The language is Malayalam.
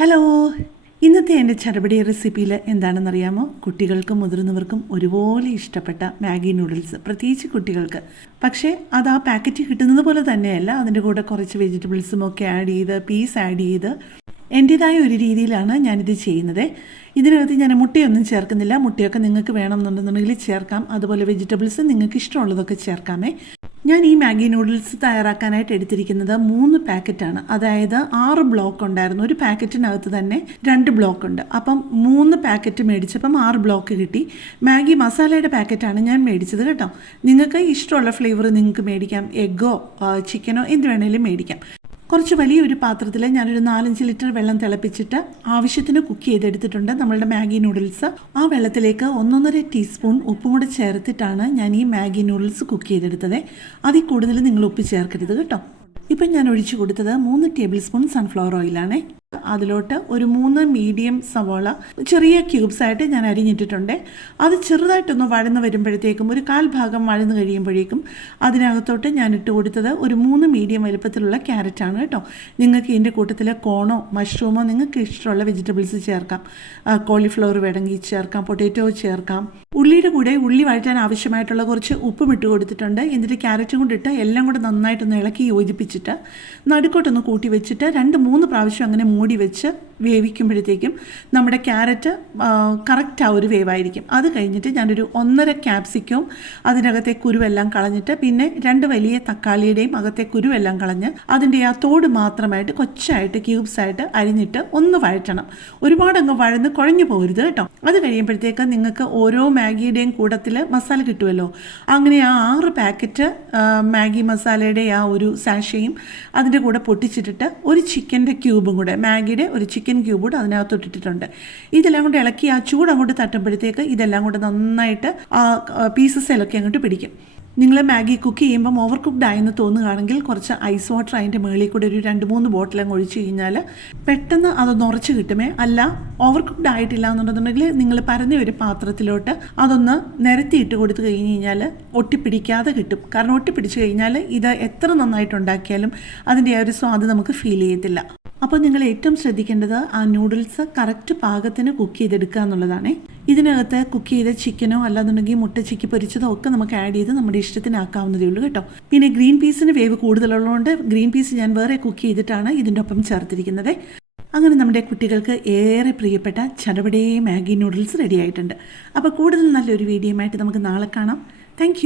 ഹലോ, ഇന്നത്തെ എൻ്റെ ചടപടി റെസിപ്പിയിൽ എന്താണെന്നറിയാമോ? കുട്ടികൾക്കും മുതിർന്നവർക്കും ഒരുപോലെ ഇഷ്ടപ്പെട്ട മാഗി നൂഡിൽസ്, പ്രത്യേകിച്ച് കുട്ടികൾക്ക്. പക്ഷേ അത് ആ പാക്കറ്റ് കിട്ടുന്നത് പോലെ തന്നെയല്ല. അതിൻ്റെ കൂടെ കുറച്ച് വെജിറ്റബിൾസും ഒക്കെ ആഡ് ചെയ്ത്, പീസ് ആഡ് ചെയ്ത് എൻ്റേതായ ഒരു രീതിയിലാണ് ഞാനിത് ചെയ്യുന്നത്. ഇതിനകത്ത് ഞാൻ മുട്ടയൊന്നും ചേർക്കുന്നില്ല. മുട്ടയൊക്കെ നിങ്ങൾക്ക് വേണമെന്നുണ്ടെന്നുണ്ടെങ്കിൽ ചേർക്കാം. അതുപോലെ വെജിറ്റബിൾസ് നിങ്ങൾക്ക് ഇഷ്ടമുള്ളതൊക്കെ ചേർക്കാമേ. ഞാൻ ഈ മാഗി നൂഡിൽസ് തയ്യാറാക്കാനായിട്ട് എടുത്തിരിക്കുന്നത് 3 പാക്കറ്റാണ്. അതായത് 6 ബ്ലോക്ക് ഉണ്ടായിരുന്നു. ഒരു പാക്കറ്റിനകത്ത് തന്നെ 2 ബ്ലോക്ക് ഉണ്ട്. അപ്പം 3 പാക്കറ്റ് മേടിച്ചപ്പം 6 ബ്ലോക്ക് കിട്ടി. മാഗി മസാലയുടെ പാക്കറ്റാണ് ഞാൻ മേടിച്ചത് കേട്ടോ. നിങ്ങൾക്ക് ഇഷ്ടമുള്ള ഫ്ലേവർ നിങ്ങൾക്ക് മേടിക്കാം. എഗ്ഗോ ചിക്കനോ എന്ത് വേണേലും മേടിക്കാം. കുറച്ച് വലിയൊരു പാത്രത്തിൽ ഞാനൊരു 4-5 ലിറ്റർ വെള്ളം തിളപ്പിച്ചിട്ട് ആവശ്യത്തിന് കുക്ക് ചെയ്തെടുത്തിട്ടുണ്ട് നമ്മളുടെ മാഗി നൂഡിൽസ്. ആ വെള്ളത്തിലേക്ക് 1.5 ടീസ്പൂൺ ഉപ്പും കൂടെ ചേർത്തിട്ടാണ് ഞാൻ ഈ മാഗി നൂഡിൽസ് കുക്ക് ചെയ്തെടുത്തത്. അതിൽ കൂടുതൽ നിങ്ങൾ ഉപ്പ് ചേർക്കരുത് കേട്ടോ. ഇപ്പം ഞാൻ ഒഴിച്ചു കൊടുത്തത് 3 ടേബിൾ സ്പൂൺ സൺഫ്ലവർ ഓയിലാണ്. അതിലോട്ട് ഒരു 3 മീഡിയം സവോള ചെറിയ ക്യൂബ്സ് ആയിട്ട് ഞാൻ അരിഞ്ഞിട്ടിട്ടുണ്ട്. അത് ചെറുതായിട്ടൊന്ന് വഴന്ന് വരുമ്പോഴത്തേക്കും, ഒരു 1/4 ഭാഗം വഴന്ന് കഴിയുമ്പോഴേക്കും അതിനകത്തോട്ട് ഞാൻ ഇട്ട് കൊടുത്തത് ഒരു 3 മീഡിയം വലുപ്പത്തിലുള്ള ക്യാരറ്റാണ് കേട്ടോ. നിങ്ങൾക്ക് ഇതിൻ്റെ കൂട്ടത്തിൽ കോണോ മഷ്റൂമോ നിങ്ങൾക്ക് ഇഷ്ടമുള്ള വെജിറ്റബിൾസ് ചേർക്കാം. കോളിഫ്ലവർ വേണമെങ്കിൽ ചേർക്കാം, പൊട്ടാറ്റോ ചേർക്കാം. ഉള്ളിയുടെ കൂടെ ഉള്ളി വഴറ്റാൻ ആവശ്യമായിട്ടുള്ള കുറച്ച് ഉപ്പും ഇട്ട് കൊടുത്തിട്ടുണ്ട്. എന്നിട്ട് ക്യാരറ്റും കൂടി ഇട്ട് എല്ലാം കൂടെ നന്നായിട്ടൊന്ന് ഇളക്കി യോജിപ്പിച്ചിട്ട് നടുക്കോട്ടൊന്ന് കൂട്ടി വെച്ചിട്ട് 2-3 പ്രാവശ്യം അങ്ങനെ മൂടി വെച്ച് വേവിക്കുമ്പോഴത്തേക്കും നമ്മുടെ ക്യാരറ്റ് കറക്റ്റ് ആ ഒരു വേവായിരിക്കും. അത് കഴിഞ്ഞിട്ട് ഞാനൊരു 1.5 ക്യാപ്സിക്കവും അതിനകത്തെ കുരുവെല്ലാം കളഞ്ഞിട്ട്, പിന്നെ 2 വലിയ തക്കാളിയുടെയും അകത്തെ കുരുവെല്ലാം കളഞ്ഞ് അതിൻ്റെ ആ തോട് മാത്രമായിട്ട് കൊച്ചായിട്ട് ക്യൂബ്സായിട്ട് അരിഞ്ഞിട്ട് ഒന്ന് വഴറ്റണം. ഒരുപാട് അങ്ങ് വഴന്ന് കുഴഞ്ഞു പോകരുത് കേട്ടോ. അത് കഴിയുമ്പോഴത്തേക്ക് നിങ്ങൾക്ക് ഓരോ മാഗിയുടെയും കൂട്ടത്തിൽ മസാല കിട്ടുമല്ലോ. അങ്ങനെ ആ 6 പാക്കറ്റ് മാഗി മസാലയുടെ ആ ഒരു സാഷയും അതിൻ്റെ കൂടെ പൊട്ടിച്ചിട്ടിട്ട് ഒരു ചിക്കൻ്റെ ക്യൂബും കൂടെ, മാഗിയുടെ ഒരു ചിക്കൻ ക്യൂബ് കൂടെ അതിനകത്തൊട്ടിട്ടുണ്ട്. ഇതെല്ലാം കൊണ്ട് ഇളക്കി ആ ചൂട് അങ്ങോട്ട് തട്ടുമ്പോഴത്തേക്ക് ഇതെല്ലാം കൂടെ നന്നായിട്ട് ആ പീസസിലൊക്കെ അങ്ങോട്ട് പിടിക്കും. നിങ്ങൾ മാഗി കുക്ക് ചെയ്യുമ്പം ഓവർ കുക്ക്ഡ് ആയെന്ന് തോന്നുകയാണെങ്കിൽ കുറച്ച് ഐസ് വാട്ടർ അതിൻ്റെ മുകളിൽ കൂടെ ഒരു 2-3 ബോട്ടിലങ്ങ് ഒഴിച്ച് കഴിഞ്ഞാൽ പെട്ടെന്ന് അതൊന്ന് ഉറച്ച് കിട്ടുമേ. അല്ല ഓവർ കുക്ക്ഡ് ആയിട്ടില്ല എന്നുണ്ടെന്നുണ്ടെങ്കിൽ നിങ്ങൾ പരന്ന ഒരു പാത്രത്തിലോട്ട് അതൊന്ന് നിരത്തിയിട്ട് കൊടുത്തു കഴിഞ്ഞ് കഴിഞ്ഞാൽ ഒട്ടിപ്പിടിക്കാതെ കിട്ടും. കാരണം ഒട്ടിപ്പിടിച്ച് കഴിഞ്ഞാൽ ഇത് എത്ര നന്നായിട്ടുണ്ടാക്കിയാലും അതിൻ്റെ ആ ഒരു സ്വാദ് നമുക്ക് ഫീൽ ചെയ്യത്തില്ല. അപ്പോൾ നിങ്ങൾ ഏറ്റവും ശ്രദ്ധിക്കേണ്ടത് ആ നൂഡിൽസ് കറക്റ്റ് പാകത്തിന് കുക്ക് ചെയ്തെടുക്കുക എന്നുള്ളതാണ്. ഇതിനകത്ത് കുക്ക് ചെയ്ത ചിക്കനോ അല്ലാന്നുണ്ടെങ്കിൽ മുട്ട ചിക്കി പൊരിച്ചതോ ഒക്കെ നമുക്ക് ആഡ് ചെയ്ത് നമ്മുടെ ഇഷ്ടത്തിനാക്കാവുന്നതേ ഉള്ളൂ കേട്ടോ. പിന്നെ ഗ്രീൻ പീസിന് വേവ് കൂടുതലുള്ളതുകൊണ്ട് ഗ്രീൻ പീസ് ഞാൻ വേറെ കുക്ക് ചെയ്തിട്ടാണ് ഇതിൻ്റെ ഒപ്പം ചേർത്തിരിക്കുന്നത്. അങ്ങനെ നമ്മുടെ കുട്ടികൾക്ക് ഏറെ പ്രിയപ്പെട്ട ചടപടേ മാഗി നൂഡിൽസ് റെഡി ആയിട്ടുണ്ട്. അപ്പോൾ കൂടുതൽ നല്ലൊരു വീഡിയോയുമായിട്ട് നമുക്ക് നാളെ കാണാം. താങ്ക്